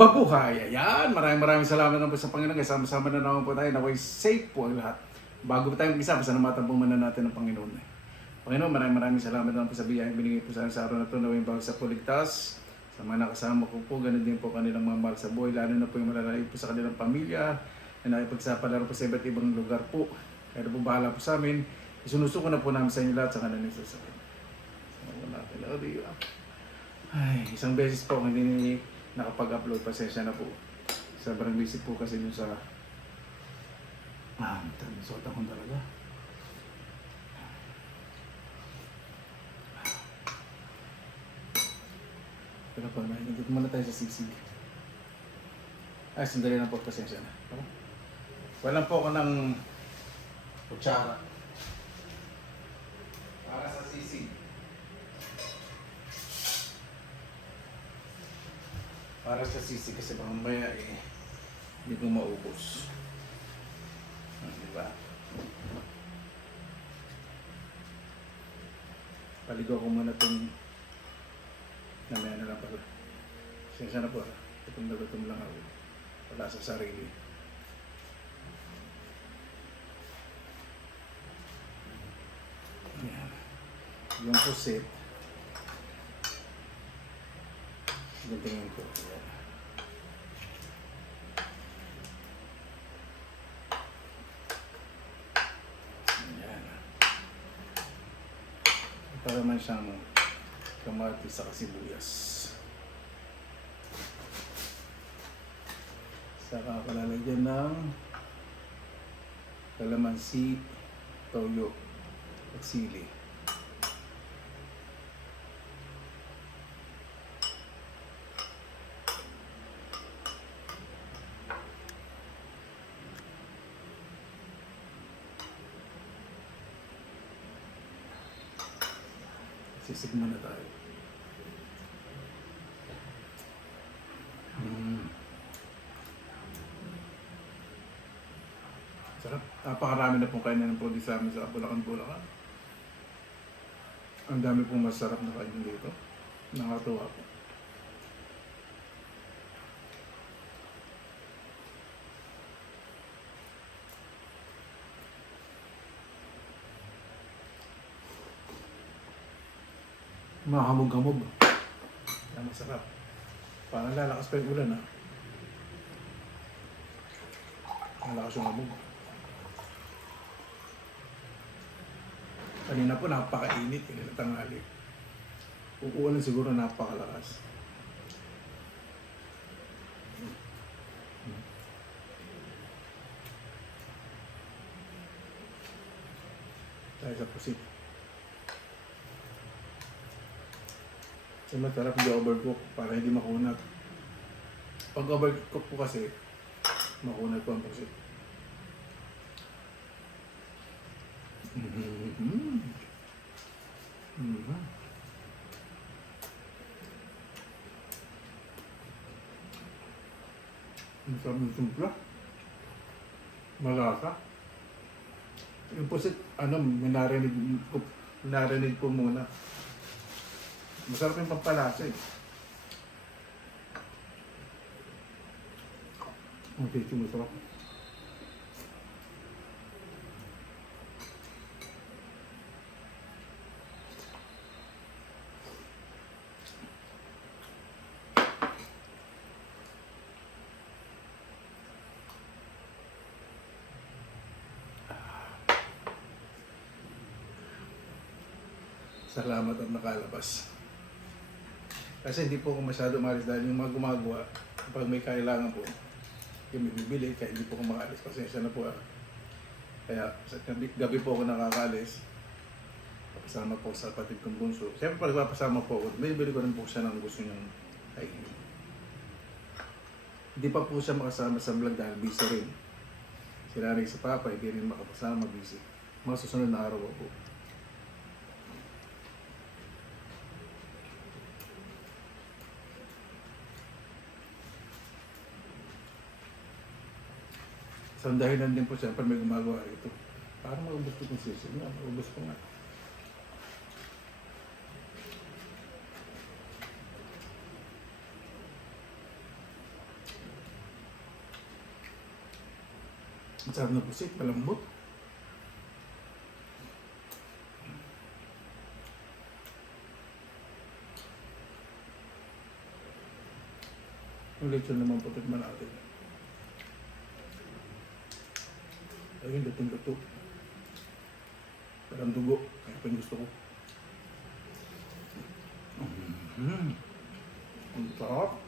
Mabuhay! Ayan! Maraming salamat na po sa Panginoon. Kasama-sama na naman po tayo. Naway safe po ang lahat. Bago pa tayo mag-isa, pasalamatan po muna natin ng Panginoon. Panginoon, maraming salamat na po sa biyayang binigay po sa akin sa araw na ito. Naway bago sa puligtas. Sa mga nakasama ko po, ganun din po kanilang mga mahal sa buhay. Lalo na po yung malalayo po sa kanilang pamilya. Na nakipagsapalaro po sa iba't ibang lugar po. Kaya na po bahala po sa amin. Isunusuko na po namin sa inyo lahat sa kanilang sasakin. Ay, isang beses po hindi nakapag-upload, pasensya na po. Sobrang busy po kasi yun sa suot akong talaga. Pero pa, nandito muna tayo sa sisig. Ay, sandali lang po, pasensya na. Walang po ako ng kutsara para sa sisig. Para sa sisig kasi baka mamaya hindi ko maubos. Diba? Paligaw ko muna itong namaya na lang pala. Sensya na po. Itong nagutom lang ako. Wala sa sarili. Ayan. Yung pusit. Tingin ko. Ayan. Ito naman siyang kamatis sa sibuyas. Saka kalalagyan ng kalamansi, toyo, at sili. Sisig muna tayo. Sarap. Napakarami na pong kainan ng produce sa amin sa Bulacan. Ang dami pong masarap na kainan dito. Nakatuwa po. Mahamog-hamog. Yan, masarap. Parang lalakas pa yung ulan, ha? Lalakas yung hamog. Kanina po napakainit, kanina tanghali. Uulan siguro napakalakas. Tayo sa pusit. Kasi masarap hindi overcook para hindi makunat. Pag overcook po kasi, makunat po ang pusit. Ang sarap ng simpla. Malasa. Yung pusit, minarinig po muna. Masarap yung pampalasa eh. Ang tasty masarap. Salamat at nakalabas. Kasi hindi po ako masyado umalis dahil yung mga gumagawa, kapag may kailangan po, yung may bibili, kaya hindi po ako makalis. Pasensya na po. Kaya sa gabi po ako nakakalis. Papasama po sa kapatid kong bunso. Siyempre pag papasama po ako, bili ko rin po siya ng gusto niyang kainin. Hindi pa po siya makasama sa vlog dahil busy rin. Sila rin sa papa, hindi rin makapasama, busy. Mga susunod na araw po. So, dahilan din po siyempre may gumagawa rito. Parang maubos ko kung sisig nga, maubos ko nga. Masarap na pusit, malambot. Yung lechon naman putik man natin. Ayun, lutong-luto. Parang dugo. Kaya pa yung gusto ko. Ang sarap.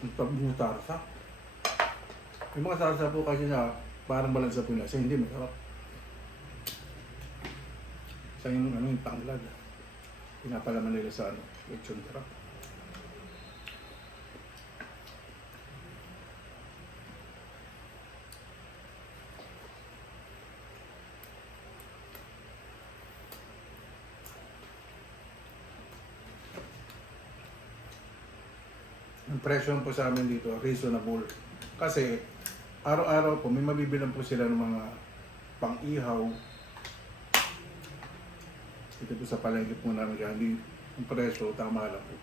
Ang sarap ng tarsa. Yung mga tarsa po kasi na parang balansa po nila. Kasi hindi masarap. Sa yung ano yung tanglad. Pinapalaman nila sa ano, lechon sarap. Ang presyo po sa amin dito, reasonable. Kasi araw-araw po may mabibilang po sila ng mga pang-ihaw. Ito po sa palengke po namin kaya hindi ang presyo tama lang po.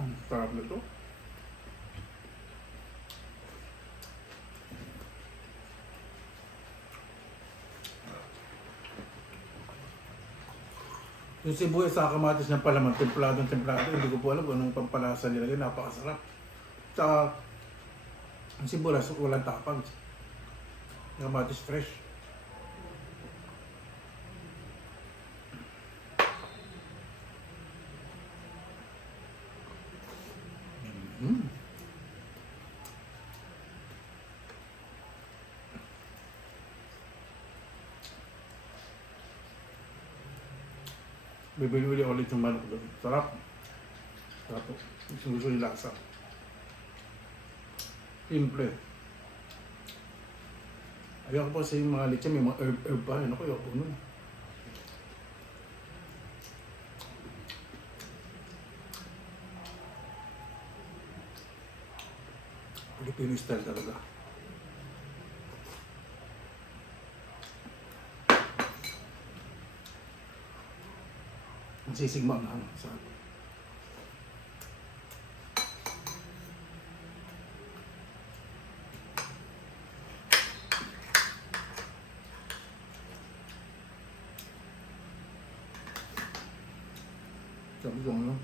Ang sarap na ito. Yung sibuyas sa kamatis ng palaman, templadong, hindi ko po alam kung anong pampalasa nila yun, napakasarap. Tsaka, ang sibuyas, walang tapang. Kamatis fresh. Bibili-bili ulit yung manok doon. Sarap. Sarap po. Gusto yung lasa. Simple. Ayoko po sa yung mga lechon, may mga herb pa. Ano ko, ayoko nun. Filipino style talaga. Ang sisigma na ano. Sarap. Sabi ko ano?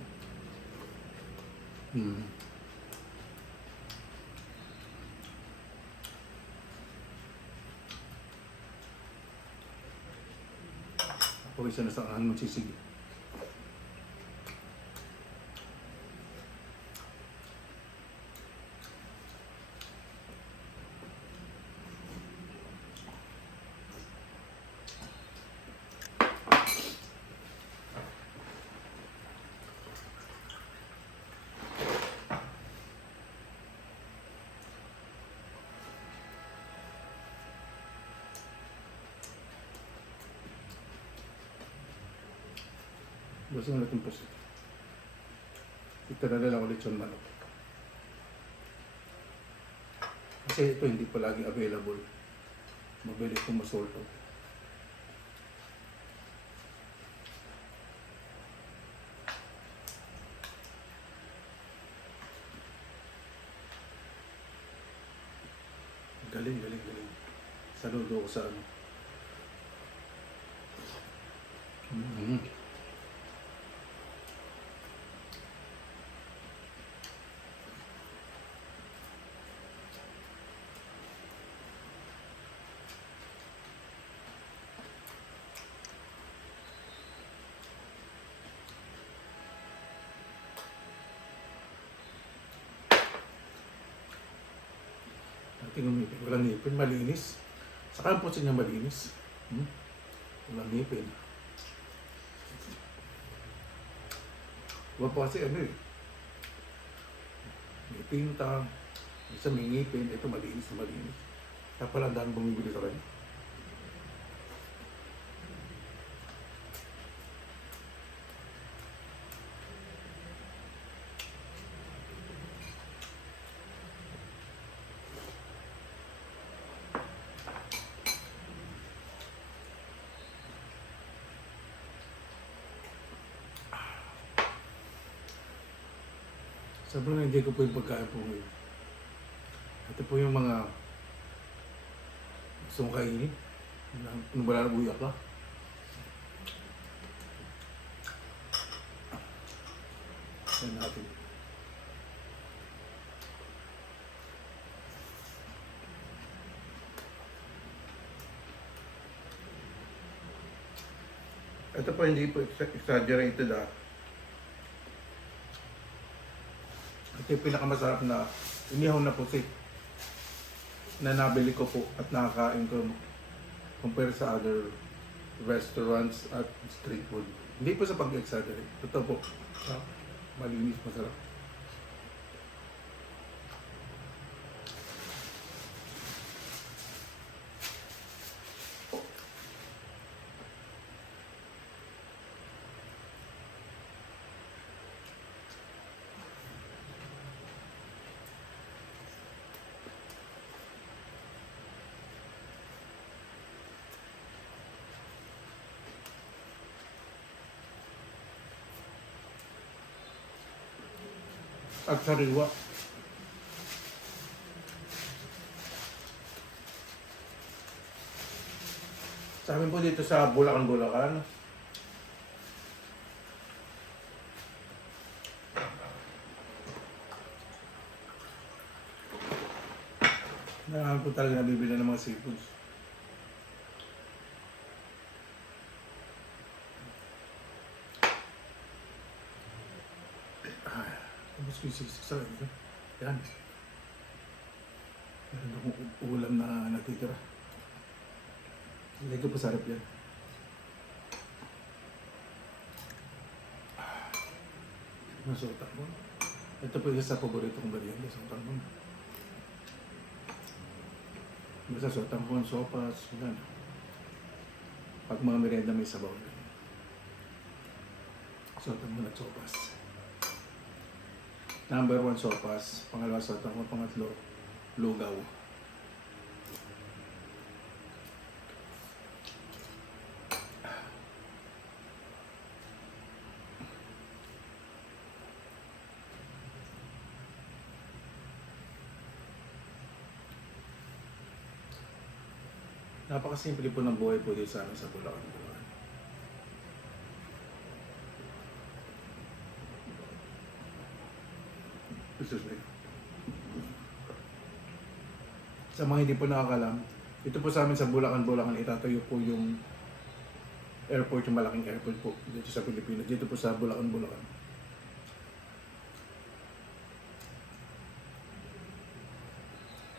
Ako isa na sa kahan magsisig. Gusto nga natin pusit. Ito na lang ulit yung manok. Kasi ito hindi pa lagi available. Mabilis kong masolto. Galing. Saludo ko sa ano. Tingnan mo, walang ngipin, malinis. Saka ang puso niya malinis. Walang ngipin. Iba po kasi ano eh, May pinta, isa may ngipin, ito malinis na malinis. Kaya pala ang dami bumibili sa kanya. Sobrang hindi ko po yung pagkain po ngayon. Ito po yung mga gusto kong kainin. Nung wala na buyak ka. Yan natin. Ito po hindi po exaggerated ah. Ito yung pinakamasarap na inihaw na pusit na nabili ko po at nakakain ko compare sa other restaurants at street food. Hindi po sa pag-exaggerate. Totoo po. Malinis, masarap. At sariwa. Sa amin po dito sa Bulacan, na po talaga nabibili ng mga seafoods. Tapos yung sisig sa ito. Yan. Meron akong ulam na natitira. Hindi ko pa sarap yan. Nasutak mo. Ito po isa sa paborito kong bariyan. Nasutak mo. Basta sutak mo ang sopas. Yan. Pag mga merienda may sabaw. Sutak mo na sopas. Number 1 sopas, pangalawa sopas, pangatlo lugaw. Napakasimple po ng buhay po dito sa amin sa Bulacan. Sa mga hindi po nakakalam, ito po sa amin sa Bulacan, itatayo po yung airport, yung malaking airport po dito sa Pilipinas. Dito po sa Bulacan.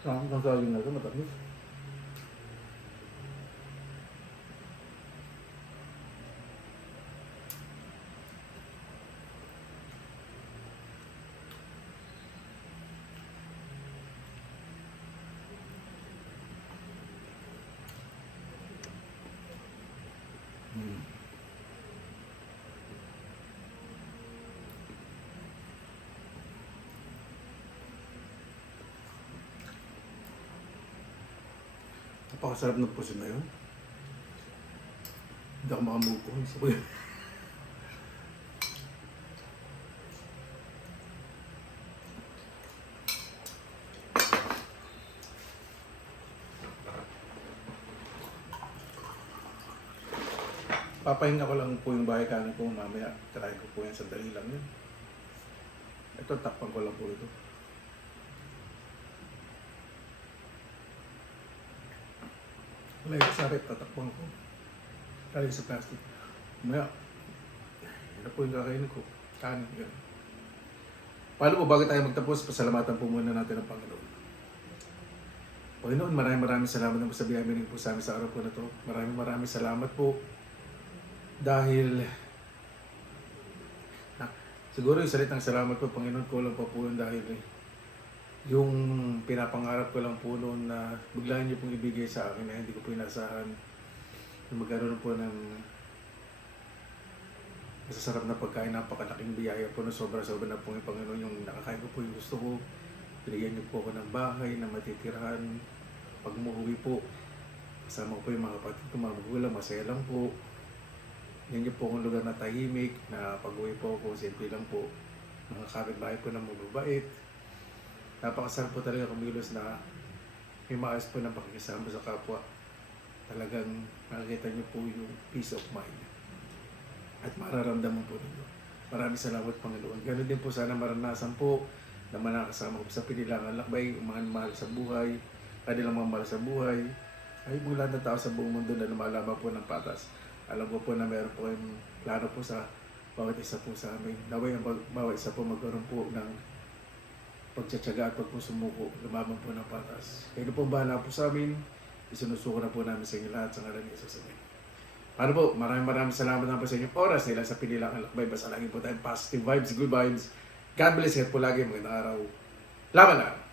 Ang saging na ito, matamis. Napakasarap ng pusin na yun. Hindi ako makamupo. Gusto ko yun. Papahinga ko lang po yung bahay kanin ko mamaya. Try ko po yan, sandali lang yun. Ito, takpan ko lang po ito. Wala ito sa rep, tatakpan ko. Tali sa plastic. Mamaya, yun po yung kakainin ko. Kanin, yun. Paano po, bago tayo magtapos, pasalamatan po muna natin ang Panginoon. Panginoon, maraming salamat na po sa biyaya po sa amin sa araw po na to. Maraming salamat po. Dahil siguro yung salitang salamat po, Panginoon, ko lang po yun dahil Yung pinapangarap ko lang po noon na biglaan niyo pong ibigay sa akin na hindi ko po inasahan na magkaroon po ng masasarap na pagkain, napakalaking biyaya po na sobra-sobra na po yung Panginoon, yung nakakain ko po yung gusto ko. Binigyan niyo po ako ng bahay na matitirahan. Pag umuwi po, kasama ko po yung mga kapatid ko, mga magulang, masaya lang po. Yan niyo po akong lugar na tahimik, na pag-uwi po ako, simple lang po. Mga kapitbahay po na mababait. Napakasarap po talaga kumilos na may maayos po ng pakikisama sa kapwa. Talagang makikita niyo po yung peace of mind. At mararamdaman po ninyo. Maraming salamat, Panginoon. Ganun din po sana maranasan po na manakasama ko sa Pinilangan Lakbay, mga mahal sa buhay, kanilang mga mahal sa buhay, ay mula na tao sa buong mundo na lumalaban po ng patas. Alam ko po na meron po kayong plano po sa bawat isa po sa amin. Naway ang bawat isa po magkaroon po ng pagtsatsaga at pagpusumuko, lumaban po ng patas. Kayo po bahala po sa amin. Isinusuko na po namin sa inyo lahat sa ngalan ni Jesus. Amen. Paano po? Maraming salamat na po sa inyong oras nila sa Pinilangan Lakbay. Basta lagi po tayong positive vibes, good vibes. God bless you po lagi. Magandang araw. Laban na!